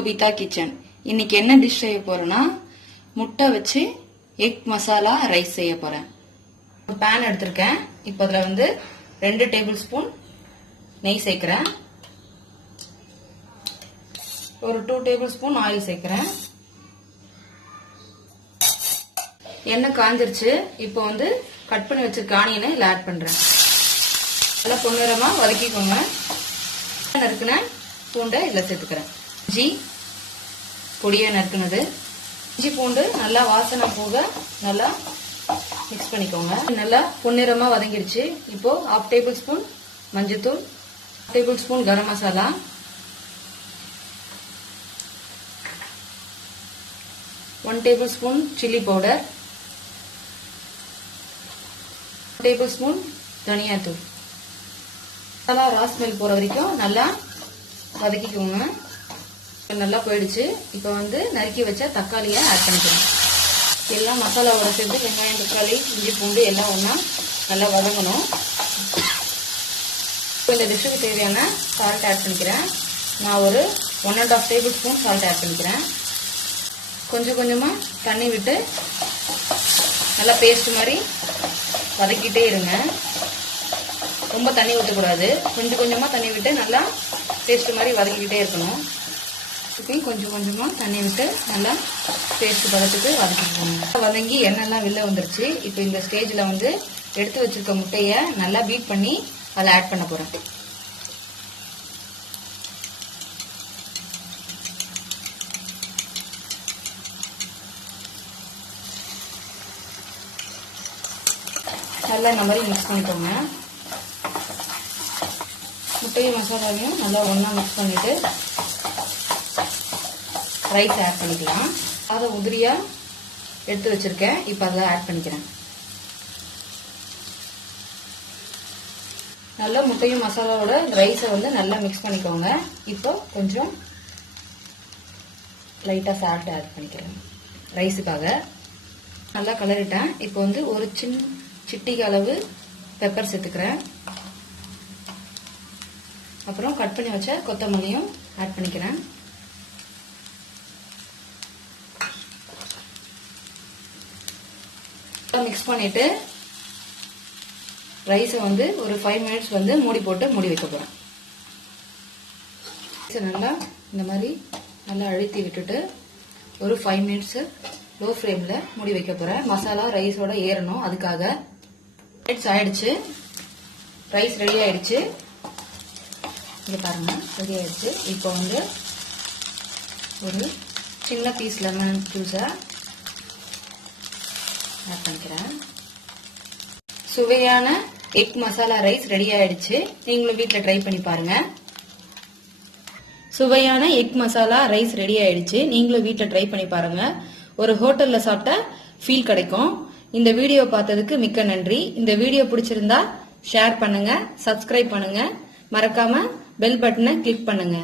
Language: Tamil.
சோபிதா கிச்சன். இன்னைக்கு என்ன டிஷ் செய்ய போறேன்னா முட்டை வச்சு எக் மசாலா ரைஸ் செய்ய போறேன். ஒரு பேன் எடுத்திருக்கேன். இப்போ அதுல 2 டேபிள் ஸ்பூன் நெய் சேர்க்கிறேன். ஒரு 2 டேபிள் ஸ்பூன் ஆயில் சேர்க்கிறேன். எண்ணெய் காஞ்சிருச்சு. இப்போ கட் பண்ணி வச்சிருக்க ஆனியனை இதுல ஆட் பண்றேன். நல்லா பொன்னிறமா வதக்கிக்கோங்க. நறுக்குன பூண்டை இதுல சேர்த்துக்கிறேன். இஞ்சி பொடியா நறுக்குனது. இஞ்சி பூண்டு நல்லா வாசனை போக நல்லா மிக்ஸ் பண்ணிக்கோங்க. நல்லா பொன்னிறமா வதங்கிடுச்சு. இப்போ 1/2 டேபிள் ஸ்பூன் மஞ்சத்தூள், 1 tablespoon garam masala, 1 tablespoon chilli powder, 1 tablespoon தனியாத்தூள். நல்லா ரா ஸ்மெல் போற வரைக்கும் நல்லா வதக்கிக்கோங்க. நல்லா போயிடுச்சு. இப்போ நறுக்கி வச்ச தக்காளியை ஆட் பண்ணிக்கணும். எல்லாம் மசாலாவோட சேர்ந்து வெங்காயம், தக்காளி, இஞ்சி பூண்டு எல்லாம் ஒன்றா நல்லா வதங்கணும். இப்போ இந்த டிஷ்ஷுக்கு தேவையான சால்ட் ஆட் பண்ணிக்கிறேன். நான் ஒரு 1.5 டேபிள் ஸ்பூன் சால்ட் ஆட் பண்ணிக்கிறேன். கொஞ்சம் கொஞ்சமாக தண்ணி விட்டு நல்லா பேஸ்ட் மாதிரி வதக்கிட்டே இருங்க. ரொம்ப தண்ணி ஊற்றக்கூடாது. கொஞ்சம் கொஞ்சமாக தண்ணி விட்டு நல்லா பேஸ்ட் மாதிரி வதக்கிக்கிட்டே இருக்கணும். கொஞ்சம் கொஞ்சமா தண்ணி விட்டு நல்லா பேஸ்ட் பதத்துக்கு வதக்கிக்கோங்க. வதங்கி எண்ணெய்லாம் வெளில வந்துருச்சு. இப்போ இந்த ஸ்டேஜ்ல எடுத்து வச்சிருக்க முட்டைய நல்லா பீட் பண்ணி அதில் ஆட் பண்ண போறேன். நல்லா இந்த மாதிரி மிக்ஸ் பண்ணிக்கோங்க. முட்டையும் மசாலாவையும் நல்லா ஒண்ணா மிக்ஸ் பண்ணிட்டு ரைஸ் ஆட் பண்ணிக்கலாம். அதை உதிரியா எடுத்து வச்சிருக்கேன். இப்போ அதை ஆட் பண்ணிக்கிறேன். நல்லா முட்டையும் மசாலாவோட ரைஸை நல்லா மிக்ஸ் பண்ணிக்கோங்க. இப்போ கொஞ்சம் லைட்டா சால்ட் ஆட் பண்ணிக்கிறேன் ரைஸுக்காக. நல்லா கலரிட்டேன். இப்போ ஒரு சிட்டிகை அளவு பெப்பர் சேர்த்துக்கிறேன். அப்புறம் கட் பண்ணி வச்ச கொத்தமல்லியும் ஆட் பண்ணிக்கிறேன். மிக்ஸ் பண்ணிட்டு ரைஸை ஒரு 5 மினிட்ஸ் மூடி போட்டு மூடி வைக்க போறேன். நல்லா இந்த மாதிரி நல்லா அழுத்தி விட்டுட்டு ஒரு 5 மினிட்ஸ் லோ ஃப்ளேம்ல மூடி வைக்க போறேன். மசாலா ரைஸோட ஏறணும். அதுக்காக மினிட்ஸ் ஆயிடுச்சு. ரைஸ் ரெடி ஆயிடுச்சு. இங்க பாருங்க, ரெடி ஆயிடுச்சு. இப்போ ஒரு சின்ன பீஸ் லெமன் ஜூஸை ஆட் பண்ணிக்கிறேன். சுவையான எக் மசாலா ரைஸ் ரெடி ஆயிடுச்சு. நீங்களும் வீட்டில் ட்ரை பண்ணி பாருங்க. சுவையான எக் மசாலா ரைஸ் ரெடி ஆயிடுச்சு. நீங்களும் வீட்டில் ட்ரை பண்ணி பாருங்க. ஒரு ஹோட்டல்ல சாப்பிட்ட ஃபீல் கிடைக்கும். இந்த வீடியோ பார்த்ததுக்கு மிக்க நன்றி. இந்த வீடியோ பிடிச்சிருந்தா ஷேர் பண்ணுங்க, சப்ஸ்கிரைப் பண்ணுங்க, மறக்காம பெல் பட்டனை கிளிக் பண்ணுங்க.